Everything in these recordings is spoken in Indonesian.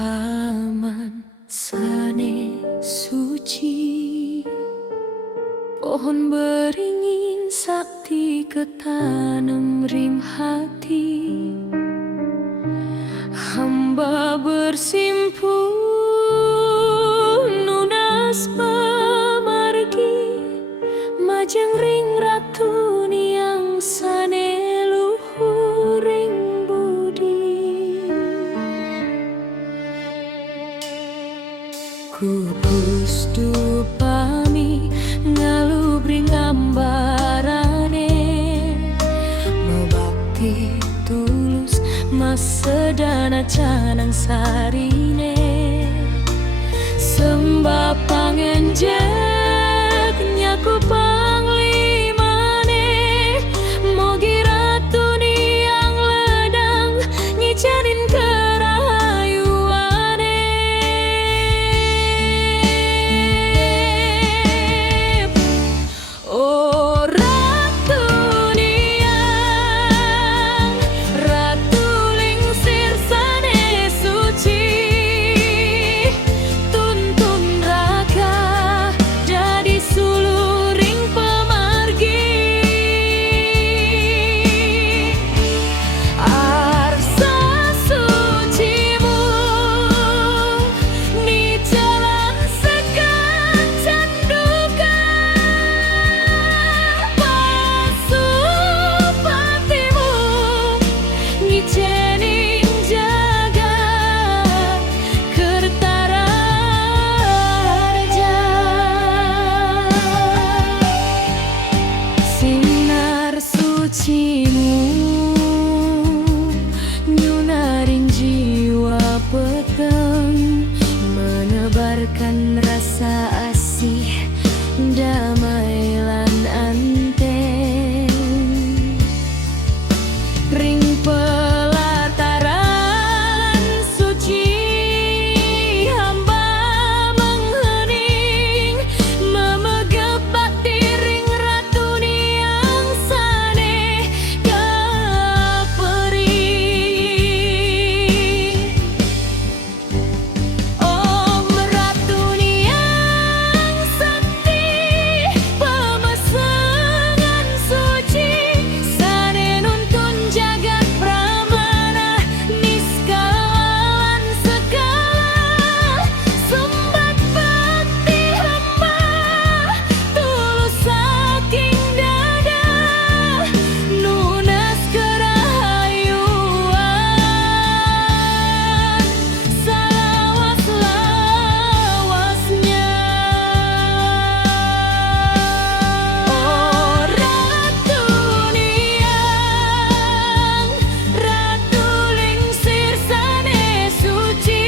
Paman sane suci, pohon beringin sakti ketanam rim hati. Hamba bersimpun nunas pemargi, majeng ring ratu niang sane luhur ring budi. Kubus dupami ngalubring ambarane, mebakti tulus mas sedana canang sarine. Sembah pangenjek nyaku panglimane, mogi ratu niang ledang ngicanin kerahayuane. Oh ratu niang, ratu lingsir sane suci, tuntun raga jadi suluring pemargi. Arsa sucimu ni jalan sekan canduka, pasupatimu ngicenin jaga kertara harja. Sinar sucimu nyunaring jiwa peteng, menebarkan rasa asih damai lan anteng. Ring pelataran suci hamba menghening, memegep bakti ring ratu niang sane kapering. Om ratu niang sakti, pemesengan suci, sane nuntun jagat pramana, niskalan segala. Sumbat bakti hamba tulus saking dada, nunas kerahayuan salawas-lawasnya. Oh ratu niang, ratu lingsir sane suci,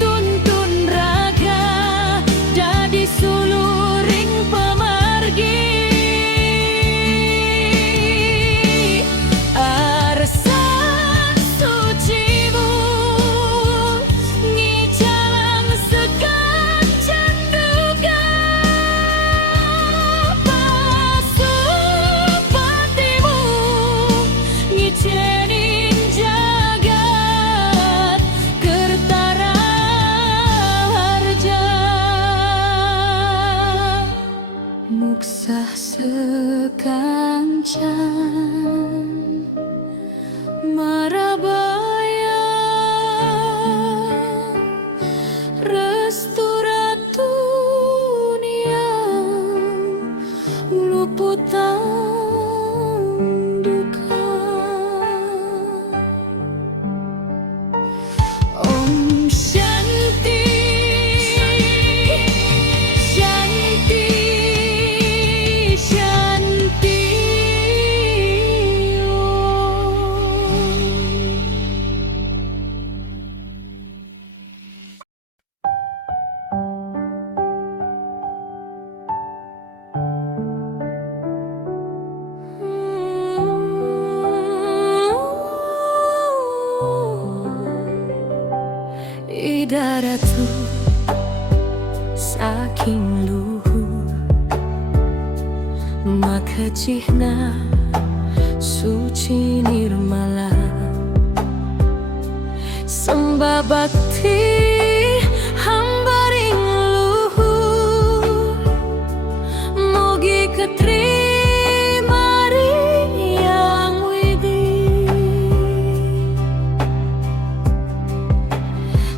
tuntun raga jadi suluring pemargi. Arsa sucimu ngicalang sekan canduka, pasupatimu ngicenin jagat kertara harja. Muksah sekancan marabaya, restu ratu niang luputan duka. Om Shanti, Shanti, Shanti. Ida ratu saking luhur, maka cihna suci nirmala. hamba bakti, hamba ring luhur, mugi keterima yang widi.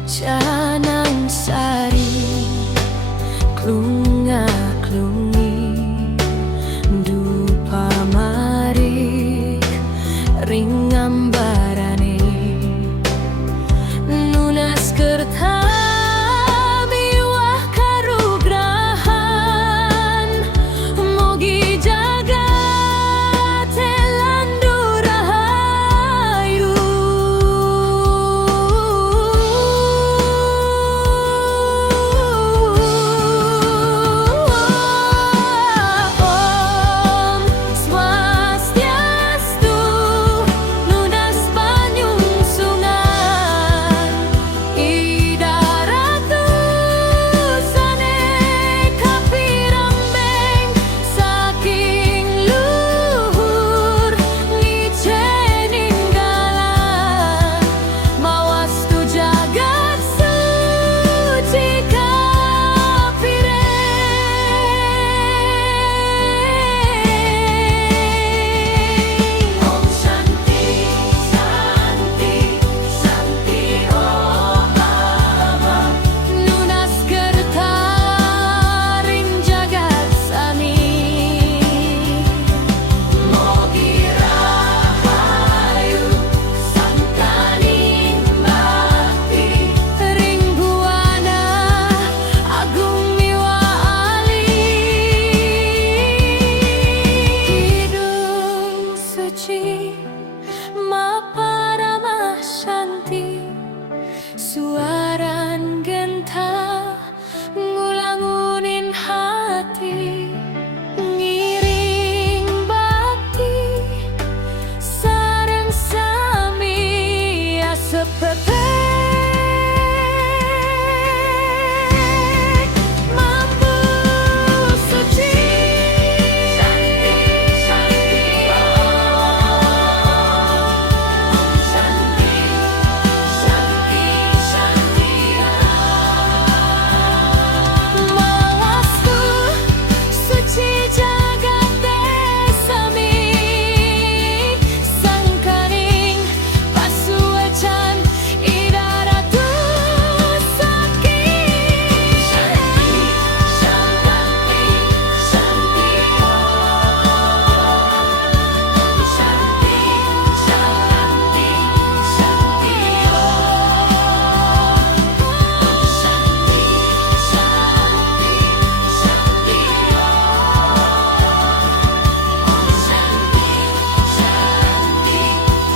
Canang sari klunga klungi dupa marik ring ambarane nunas kerta miwah karugrahan mugi jagat telandu rahayu. Om Swastiastu, lunas panyungsungan, ida ratu saneka pirambeng saking luhur ngicen ninggalan mawastu jagat suci kapireng. Om Shanti Shanti Shanti Om Baba nunas kerta ring jagat sami mogi rahayu sangkaning bakti ring buana agung miwa ali hidung suci maparamah shanti suaran genta ngulangunin hati ngiring bakti sareng sami asepepek mampu suci. Shanti Shanti Om Shanti Shanti Shanti mawastu suci jagat desami sangkaring pasuecan ida ratu saking Shanti Shanti Shanti Shanti Shanti Shanti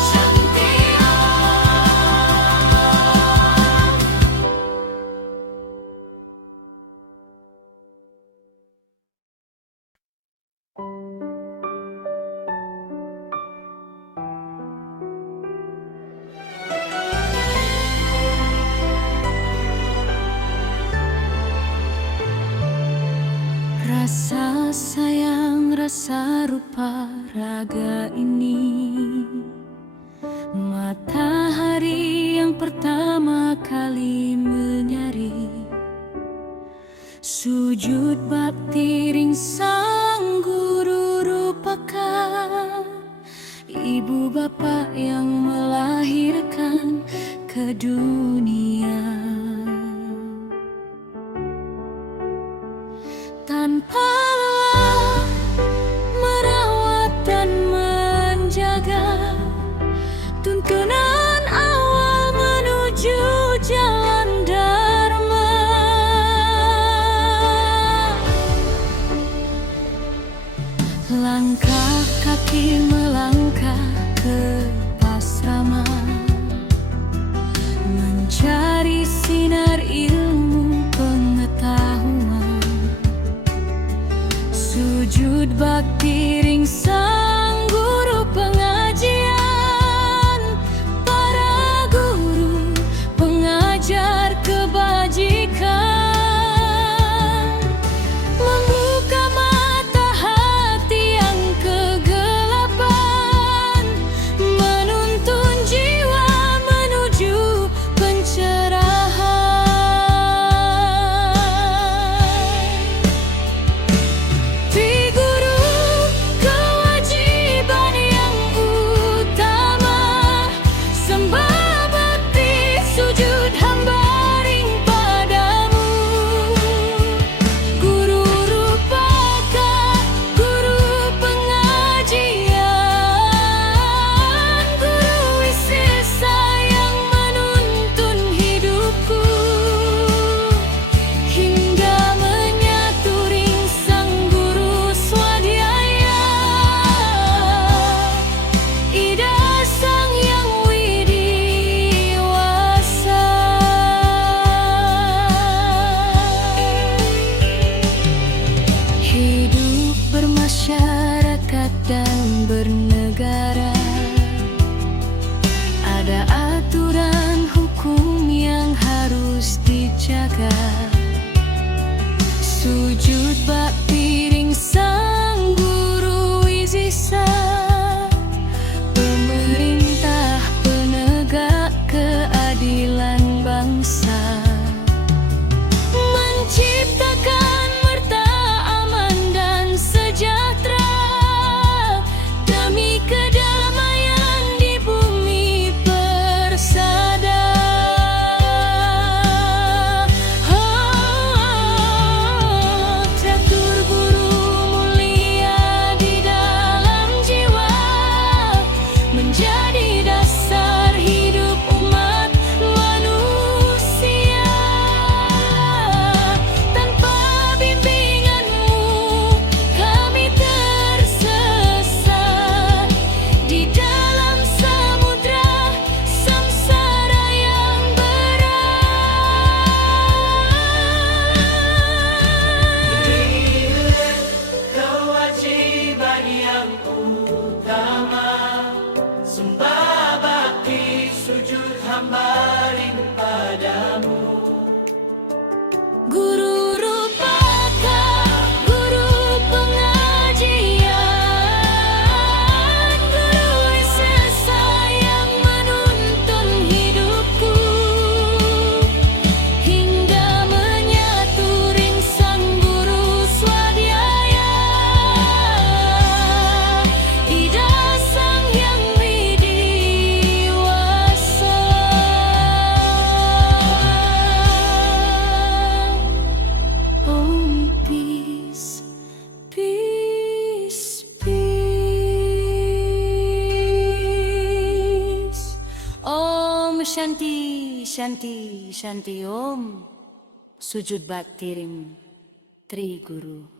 Shanti rasa sayang, rasa rupa raga ini, matahari yang pertama kali menyari, sujud bakti ring sang guru rupakan ibu bapa yang melahirkan ke dunia. Tanpa lelah merawat dan menjaga tuntunan awal menuju jalan dharma. Langkah kaki melangkah ke pasrama, mencari sinar ilmu pengetahuan, sujud bakti ring sang guru pengajian, para guru pengajar kebajikan, membuka mata hati yang kegelapan, menuntun jiwa menuju pencerahan. bakti ring sang guru Isisa, pemerintah penegak keadilan bangsa, menciptakan merta aman dan sejahtera demi kedamaian di bumi persada. Traktor guru mulia di dalam jiwa, menjadi dasar hidup umat manusia. Tanpa bimbinganmu kami tersesat di dalam samudra samsara yang berat. Kewajiban yang utama, sembah bakti sujud hamba ring padamu. Guru Rupaka, guru pengajian, guru Isesa yang menuntun hidupku hingga menyatu ring sang guru swadhyaya. Ida Sang Hyang Widiwasa. Om peace, peace, peace. Om Shanti, Shanti, Shanti Om. Sujud bakti ring Tri Guru.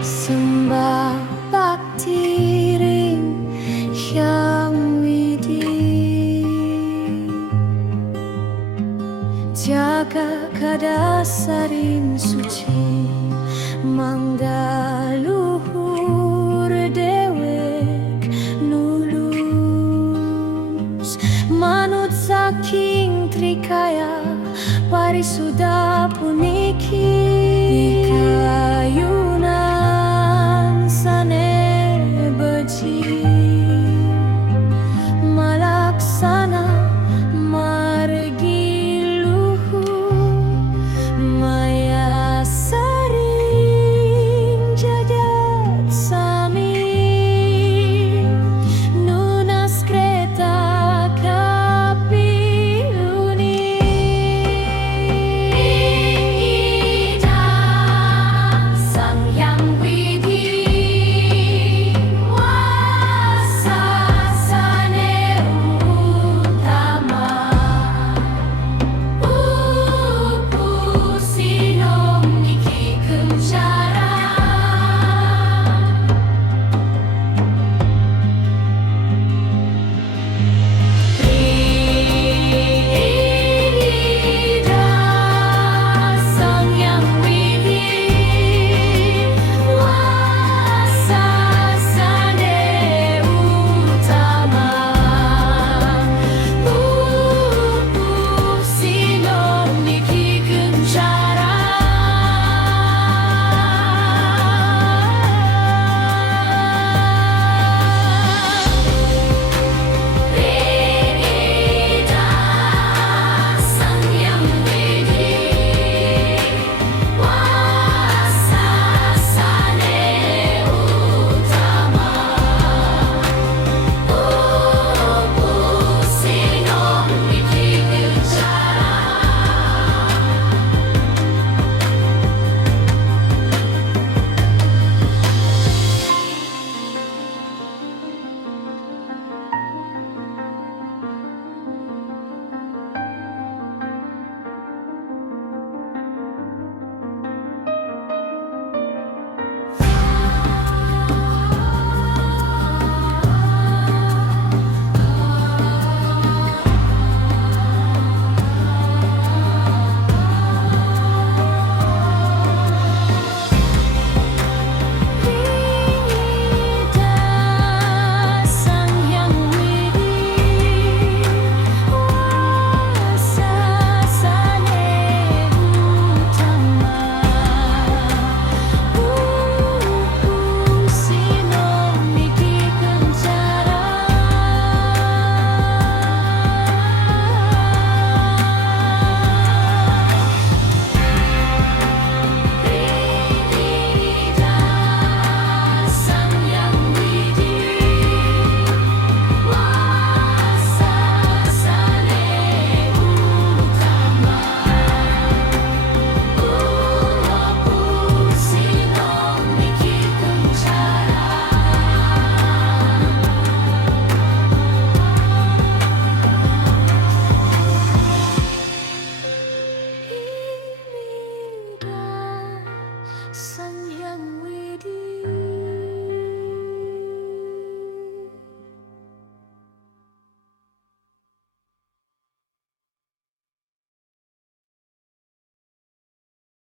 Sembah bakti ring Hyang Widi, jaga kadasaring suci, mangga luhur dewek nulus, manut saking trikaya parisuda